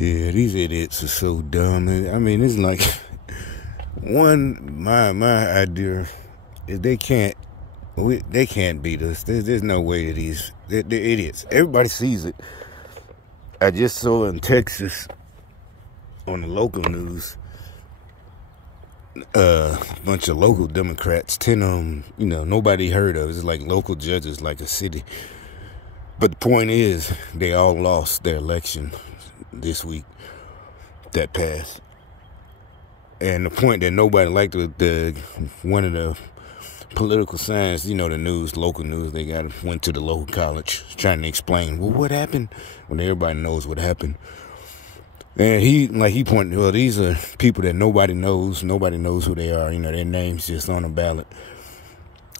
Yeah, these idiots are so dumb. I mean, it's like my idea is they can't beat us. There's no way that they're idiots. Everybody sees it. I just saw in Texas on the local news a bunch of local Democrats, 10 of them, nobody heard of. It's like local judges, like a city. But the point is, they all lost their election this week that passed. And the point that nobody liked was one of the political science, the news, local news, they went to the local college trying to explain, well, what happened? When everybody knows what happened. And he pointed, well, these are people that nobody knows who they are, their names just on the ballot.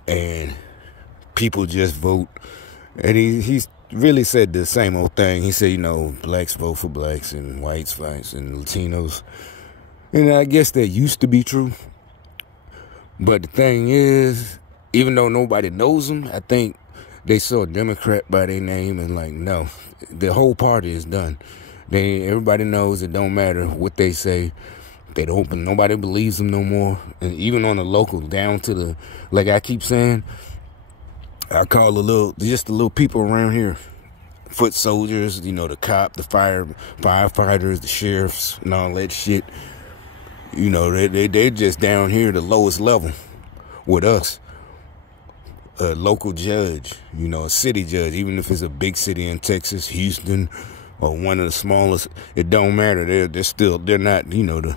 And people just vote. And he really said the same old thing. He said, blacks vote for blacks and whites fights and Latinos. And I guess that used to be true. But the thing is, even though nobody knows them, I think they saw a Democrat by their name and like, no, the whole party is done. Everybody knows it don't matter what they say. Nobody believes them no more. And even on the local, down to the, like I keep saying, I call the little people around here, foot soldiers, the cop, the firefighters, the sheriffs, and all that shit. They're just down here, the lowest level with us. A local judge, a city judge, even if it's a big city in Texas, Houston, or one of the smallest, it don't matter. They're not, the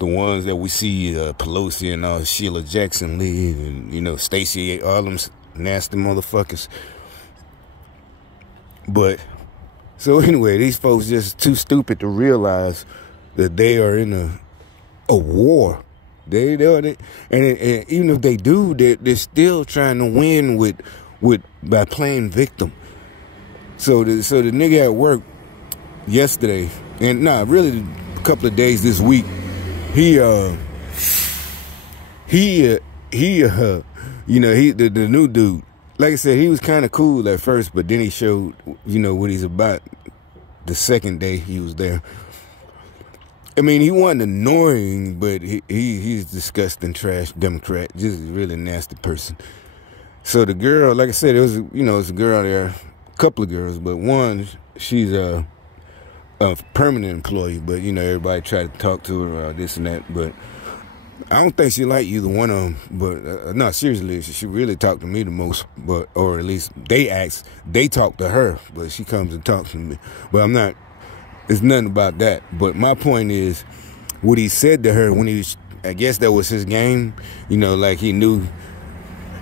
ones that we see, Pelosi and Sheila Jackson lead, and, Stacey, all them nasty motherfuckers. But, so anyway, these folks just too stupid to realize that they are in a war. And even if they do, they're still trying to win by playing victim. So the nigga at work yesterday, and really a couple of days this week, the new dude, like I said, he was kind of cool at first, but then he showed, what he's about the second day he was there. I mean, he wasn't annoying, but he's disgusting, trash Democrat, just a really nasty person. So the girl, like I said, it was a girl there, a couple of girls, but one, she's a permanent employee, but everybody tried to talk to her or this and that, but I don't think she liked either one of them. But no, seriously, she really talked to me the most, or at least they talk to her, but she comes and talks to me. But it's nothing about that. But my point is, what he said to her when I guess that was his game, like he knew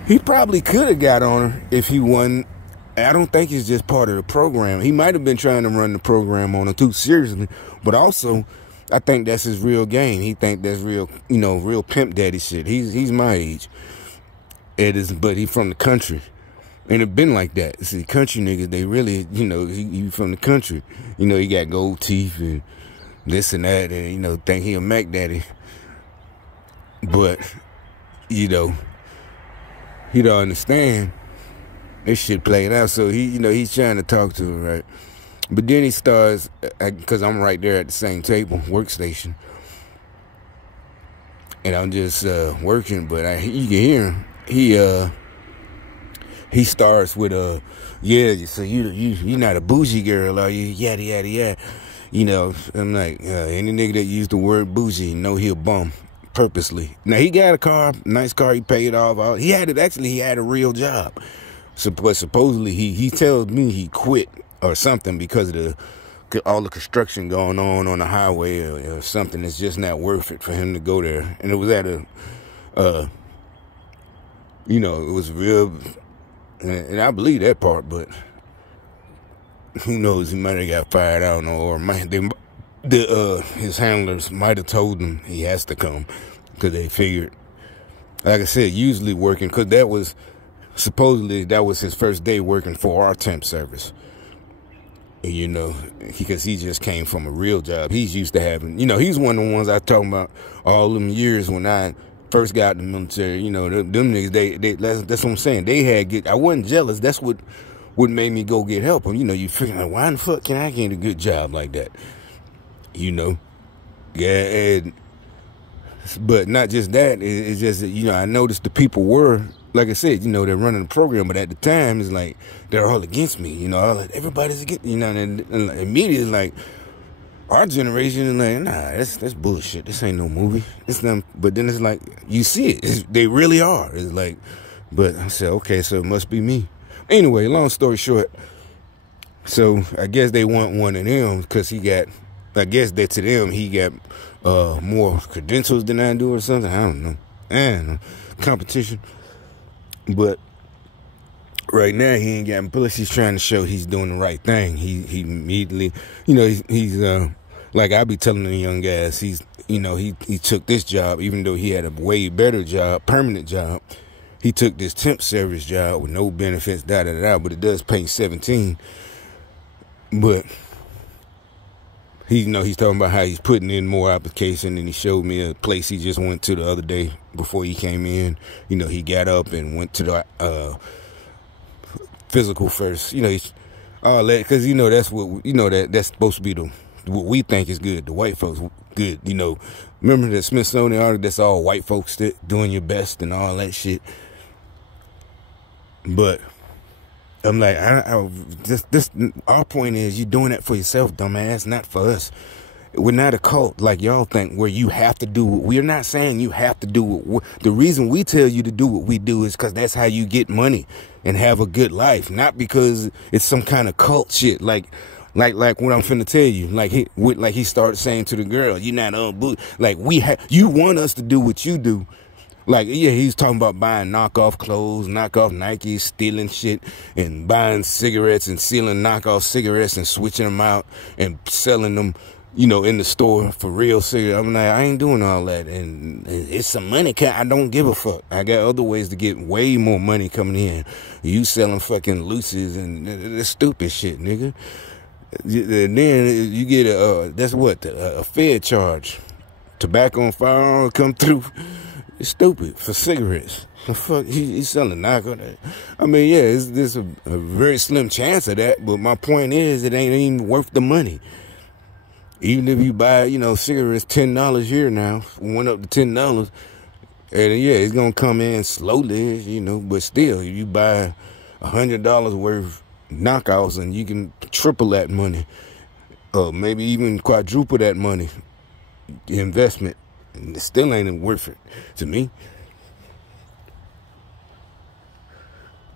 he probably could have got on her if he wasn't. I don't think it's just part of the program. He might have been trying to run the program on her too seriously, but also I think that's his real game. He think that's real, real pimp daddy shit. He's my age. But he from the country. And it been like that. See, country niggas, they really, he from the country. He got gold teeth and this and that, and, think he a Mac daddy. But, he don't understand. This shit played out. So he's trying to talk to her, right? But then he starts, because I'm right there at the same table, workstation. And I'm just working, but you can hear him. He starts with yeah, so you're not a bougie girl, are you? Yada, yada, yada. I'm like, any nigga that used the word bougie, he a bum, purposely. Now, he got a car, nice car, he paid off. He had a real job. But supposedly, he tells me he quit or something because of all the construction going on the highway or something. It's just not worth it for him to go there. And it was at it was real, and I believe that part, but who knows, he might have got fired, I don't know, or his handlers might have told him he has to come because they figured, like I said, usually working, because supposedly that was his first day working for our temp service. Because he just came from a real job. He's used to having, he's one of the ones I talking about all them years when I first got in the military. Them niggas, that's what I'm saying. I wasn't jealous. That's what made me go get help. You figure, like, why in the fuck can I get a good job like that? you know. Yeah, and but not just that. It's just that, you know, I noticed the people were, like I said, you know, they're running the program, but at the time, it's like they're all against me. You know, all like, everybody's against, you know, and immediately like our generation is like, nah, that's bullshit. This ain't no movie. It's them. But then it's like you see it. They really are. It's like, but I said, okay, so it must be me. Anyway, long story short, so I guess they want one of them because he got. I guess that to them he got more credentials than I do or something. I don't know. Competition. But right now he ain't got. Plus he's trying to show he's doing the right thing. He immediately, you know, he's like I be telling the young guys, he's, you know, he took this job even though he had a way better job, permanent job. He took this temp service job with no benefits, but it does pay 17. But he, you know, he's talking about how he's putting in more application, and he showed me a place he just went to the other day before he came in. You know, he got up and went to the physical first. You know, all that, because you know that's what, you know, that's supposed to be what we think is good. The white folks good. You know, remember the Smithsonian article? That's all white folks doing your best and all that shit. But I'm like, our point is you're doing that for yourself, dumbass, not for us. We're not a cult like y'all think where you have to do it. We're not saying you have to do it. The reason we tell you to do what we do is because that's how you get money and have a good life, not because it's some kind of cult shit. Like what I'm finna tell you. Like he started saying to the girl, you're not like you want us to do what you do. Like, yeah, he's talking about buying knockoff clothes, knockoff Nikes, stealing shit, and buying cigarettes and stealing knockoff cigarettes and switching them out and selling them, you know, in the store for real cigarettes. I'm like, I ain't doing all that. And it's some money. I don't give a fuck. I got other ways to get way more money coming in. You selling fucking looses and the stupid shit, nigga. And then you get that's what, a Fed charge. Tobacco and firearm come through. It's stupid for cigarettes. The fuck, he's selling knockoff. I mean, yeah, there's a very slim chance of that, but my point is it ain't even worth the money. Even if you buy, you know, cigarettes $10 here now, went up to $10, and yeah, it's gonna come in slowly, you know, but still, if you buy $100 worth knockouts and you can triple that money, maybe even quadruple that money, the investment. And it still ain't worth it to me.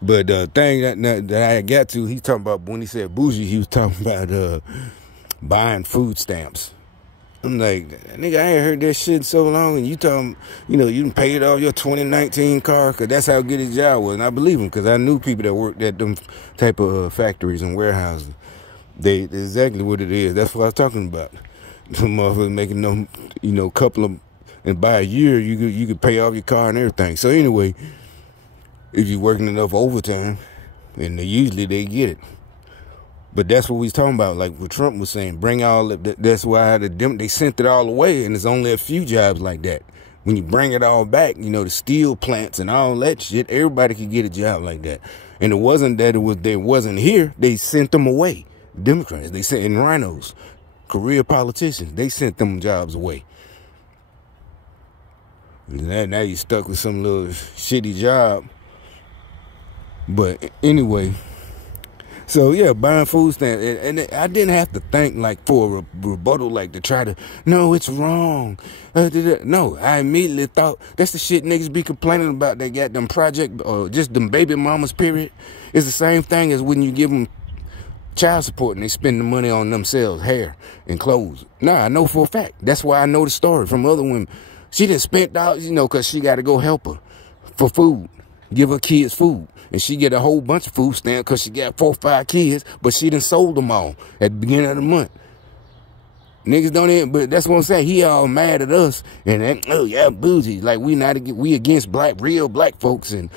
But the thing that I got to, he talking about, when he said bougie, he was talking about buying food stamps. I'm like, nigga, I ain't heard that shit in so long, and you talking, you know, you done paid off your 2019 car, because that's how good his job was. And I believe him, because I knew people that worked at them type of factories and warehouses. That's exactly what it is. That's what I was talking about. Some motherfuckers making them, you know, couple of, and by a year you could pay off your car and everything. So anyway, if you're working enough overtime, and usually they get it. But that's what we was talking about, like what Trump was saying. Bring all that's why they sent it all away, and there's only a few jobs like that. When you bring it all back, you know, the steel plants and all that shit, everybody could get a job like that. And it wasn't that they wasn't here. They sent them away. Democrats, they sent in rhinos. Career politicians, they sent them jobs away. Now you're stuck with some little shitty job. But anyway, so yeah, buying food stamps. And I didn't have to think like for a rebuttal, like to try to, no, it's wrong. No, I immediately thought that's the shit niggas be complaining about. They got them project or just them baby mamas, period. It's the same thing as when you give them child support and they spend the money on themselves, hair and clothes. Nah, I know for a fact. That's why I know the story from other women. She done spent dollars, you know, because she got to go help her for food, give her kids food. And she get a whole bunch of food stamps because she got 4 or 5 kids, but she done sold them all at the beginning of the month. Niggas don't even, but that's what I'm saying. He all mad at us and oh yeah, bougie. Like we against real black folks and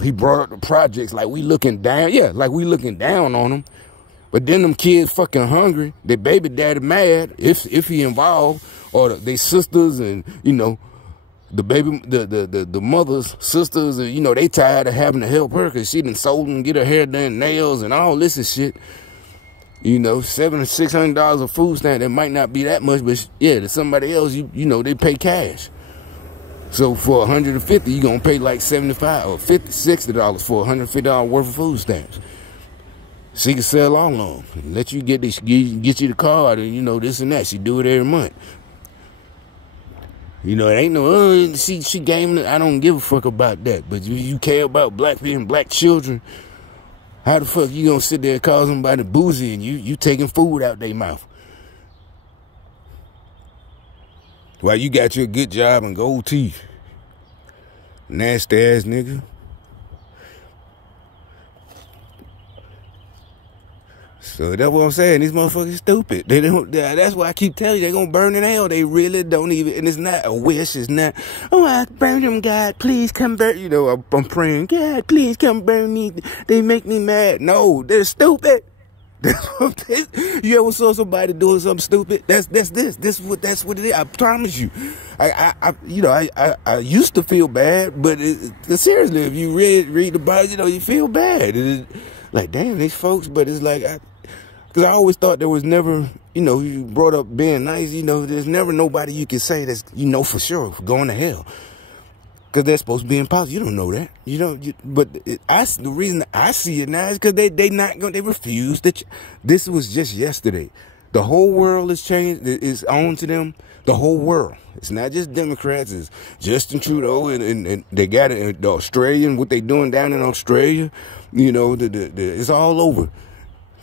he brought up the projects like we looking down. Yeah, like we looking down on them. But then them kids fucking hungry. Their baby daddy mad if he involved, or they sisters and, you know, the mother's sisters, and, you know, they tired of having to help her because she done sold them, get her hair done, nails and all this and shit. You know, $700 or $600 of food stamp, that might not be that much, but yeah, to somebody else, you know, they pay cash. So for $150, you're gonna pay like $75 or $60 for $150 worth of food stamps. She can sell all on them, let you get this, get you the card, and you know, this and that. She do it every month. You know, it ain't no, she gaming. I don't give a fuck about that. But you care about black people and black children, how the fuck you gonna sit there and call somebody boozy and you taking food out their mouth? While you got your good job and gold teeth. Nasty ass nigga. So that's what I'm saying. These motherfuckers stupid. They don't. That's why I keep telling you, they gonna burn in hell. They really don't even. And it's not a wish. It's not. Oh, I burn them. God, please come burn. You know, I'm praying. God, please come burn me. They make me mad. No, they're stupid. You ever saw somebody doing something stupid? That's this. That's what it is. I promise you. I used to feel bad, but seriously, if you read the Bible, you know, you feel bad. Like, damn, these folks. But it's like, because I always thought there was never, you know, you brought up being nice. You know, there's never nobody you can say that's, you know, for sure for going to hell. Because they're supposed to be impossible. You don't know that. You know, but the reason I see it now is because they refuse to. This was just yesterday. The whole world is changed. It's on to them. The whole world. It's not just Democrats. It's Justin Trudeau and they got it. The Australian, what they doing down in Australia. You know, it's all over.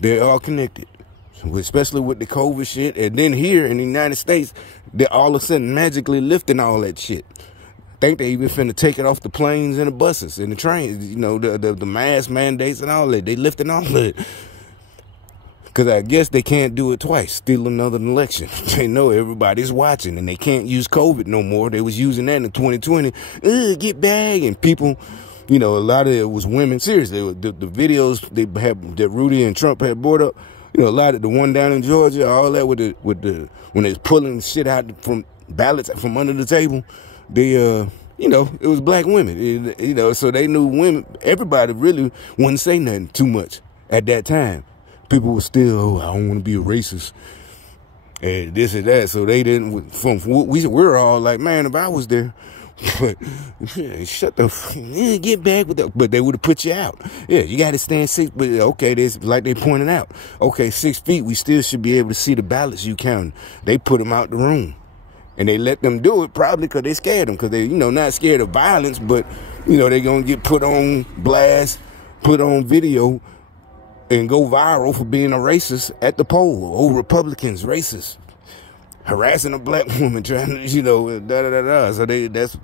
They're all connected. Especially with the COVID shit. And then here in the United States, they're all of a sudden magically lifting all that shit. Think they even finna take it off the planes and the buses and the trains, you know, the mask mandates and all that. They lifting all of it. Because I guess they can't do it twice, steal another election. They know everybody's watching and they can't use COVID no more. They was using that in 2020. Get back. And people, you know, a lot of it was women. Seriously, the videos they had that Rudy and Trump had brought up, you know, a lot of the one down in Georgia, all that with the when they was pulling shit out from ballots from under the table. They, you know, it was black women, you know, so they knew women, everybody really wouldn't say nothing too much at that time. People were still, I don't want to be a racist and this and that. So they didn't, from what we're all like, man, if I was there, but shut the, get back with that. But they would have put you out. Yeah, you got to stand 6, but okay, this like they pointed out. Okay, 6 feet, we still should be able to see the ballots you counting. They put them out the room. And they let them do it probably because they scared them. Because they, you know, not scared of violence, but, you know, they going to get put on blast, put on video, and go viral for being a racist at the poll. Oh, Republicans, racist. Harassing a black woman, trying to, you know, da-da-da-da. So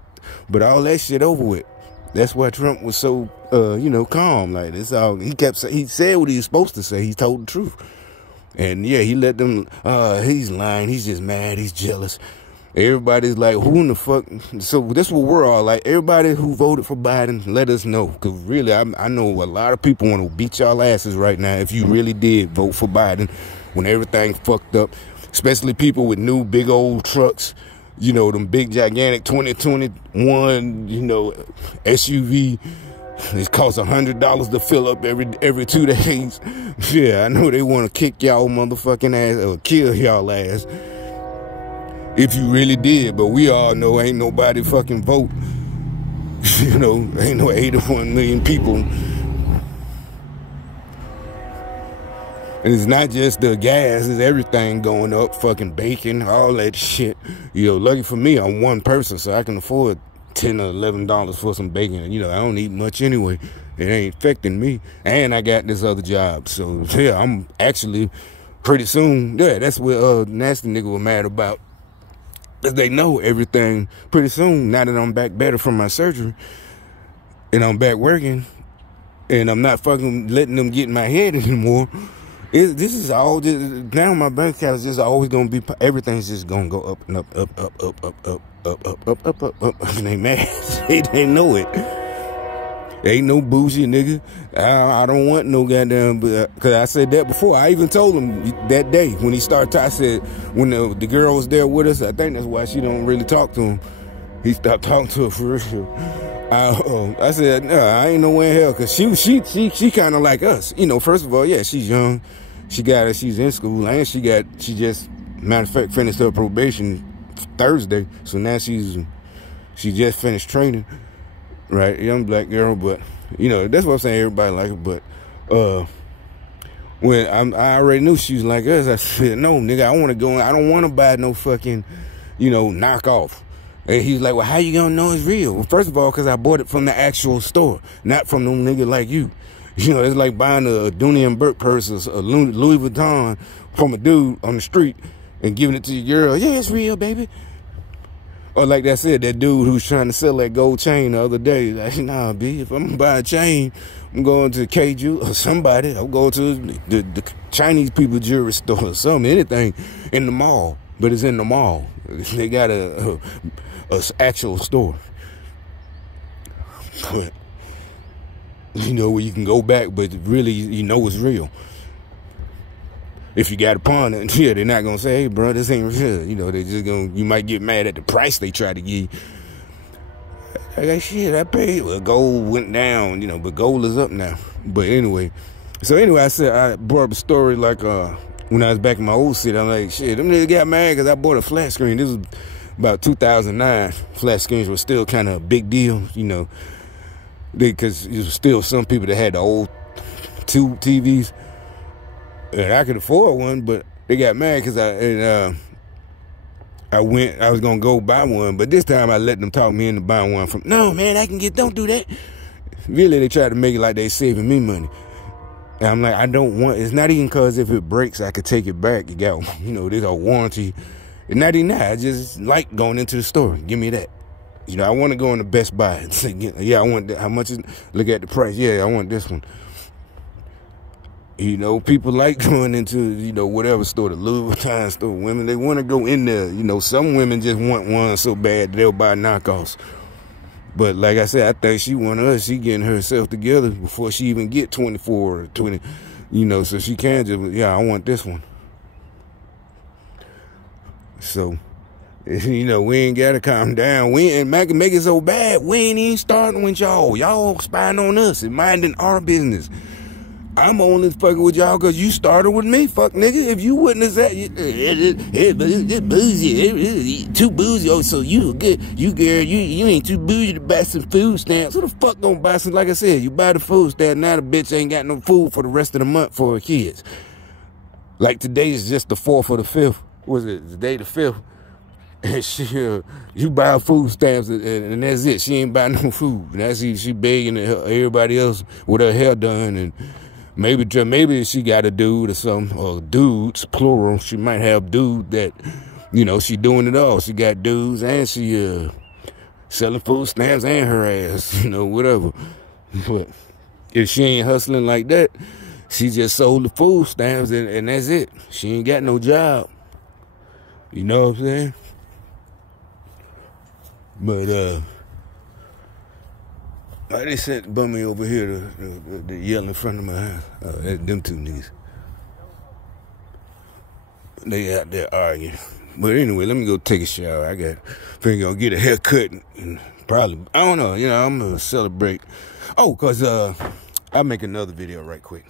but all that shit over with. That's why Trump was so, you know, calm. Like, it's all, he said what he was supposed to say. He told the truth. And, yeah, he let them, he's lying. He's just mad. He's jealous. Everybody's like, who in the fuck? So that's what we're all like. Everybody who voted for Biden, let us know. Because really, I know a lot of people want to beat y'all asses right now if you really did vote for Biden when everything fucked up. Especially people with new big old trucks. You know, them big gigantic 2021, you know, SUV. It costs $100 to fill up every 2 days. Yeah, I know they want to kick y'all motherfucking ass or kill y'all ass. If you really did, but we all know ain't nobody fucking vote. You know, ain't no 81 million people. And it's not just the gas, it's everything going up, fucking bacon, all that shit. You know, lucky for me, I'm one person, so I can afford $10 or $11 for some bacon. You know, I don't eat much anyway. It ain't affecting me. And I got this other job. So, yeah, I'm actually pretty soon, yeah, that's what Nasty nigga was mad about. Because they know everything pretty soon, now that I'm back better from my surgery, and I'm back working, and I'm not fucking letting them get in my head anymore. This is all just, now my bank account is just always going to be, everything's just going to go up and up, up, up, up, up, up, up, up, up, up, up, up, and they mad. They know it. Ain't no bougie nigga. I don't want no goddamn, because I said that before. I even told him that day when he started, I said, when the girl was there with us, I think that's why she don't really talk to him. He stopped talking to her for real. I said, no, I ain't nowhere in hell, because she kind of like us. You know, first of all, yeah, she's young. she's in school, and she just, matter of fact, finished her probation Thursday. So now she just finished training, right? Young black girl, but you know, that's what I'm saying. Everybody like it, but when I already knew she was like us, I said, no, nigga, I want to go. I don't want to buy no fucking, you know, knockoff. And he's like, well, how you gonna know it's real? Well, first of all, because I bought it from the actual store, not from no nigga like you. You know, it's like buying a Dooney and Burke purse or a Louis Vuitton from a dude on the street and giving it to your girl. Yeah, it's real, baby. Or like I said, that dude who's trying to sell that gold chain the other day. Like, nah, B, if I'm gonna buy a chain, I'm going to KJ or somebody. I'm going to the Chinese people jewelry store or something, anything in the mall. But it's in the mall. They got a actual store. But, you know, where you can go back, but really, you know it's real. If you got a pawn it, yeah, they're not gonna say, hey, bro, this ain't real. You know, they just you might get mad at the price they try to give you. I got shit, I paid. Well, gold went down, you know, but gold is up now. But anyway, I said, I brought up a story like, when I was back in my old city, I'm like, shit, them niggas got mad because I bought a flat screen. This was about 2009. Flat screens were still kind of a big deal, you know, because there was still some people that had the old tube TVs. And I could afford one, but they got mad because I was going to go buy one, but this time I let them talk me into buying one from, no, man, don't do that. Really, they tried to make it like they saving me money. And I'm like, I don't want, it's not even because if it breaks, I could take it back. You got, you know, there's a warranty. It's not even that. I just like going into the store. Give me that. You know, I want to go in the Best Buy and say, yeah, I want that. How much is, look at the price. Yeah, I want this one. You know, people like going into, you know, whatever store, the Louis Vuitton store. Women, they want to go in there. You know, some women just want one so bad they'll buy knockoffs. But like I said, I think she want us. She getting herself together before she even get 24 or 20. You know, so she can just, yeah, I want this one. So, you know, we ain't got to calm down. We ain't make it so bad. We ain't even starting with y'all. Y'all spying on us and minding our business. I'm only fucking with y'all because you started with me, fuck nigga. If you wouldn't have said, it's boozy, too boozy. Oh, so you good? You ain't too boozy to buy some food stamps. Who the fuck gonna buy some? Like I said, you buy the food stamp, now the bitch ain't got no food for the rest of the month for her kids. Like today is just the 4th or the 5th. Was it the day the 5th? And she, you buy food stamps and that's it. She ain't buy no food. Now she begging everybody else with her hair done and. Maybe she got a dude or something, or dudes, plural. She might have dude that, you know, she doing it all. She got dudes and she selling food stamps and her ass, you know, whatever. But if she ain't hustling like that, she just sold the food stamps and that's it. She ain't got no job. You know what I'm saying? But, they sent Bummy over here to yell in front of my house. Them two niggas. They out there arguing. But anyway, let me go take a shower. I got gonna get a haircut and probably, I don't know, you know, I'm gonna celebrate. Oh, cause I'll make another video right quick.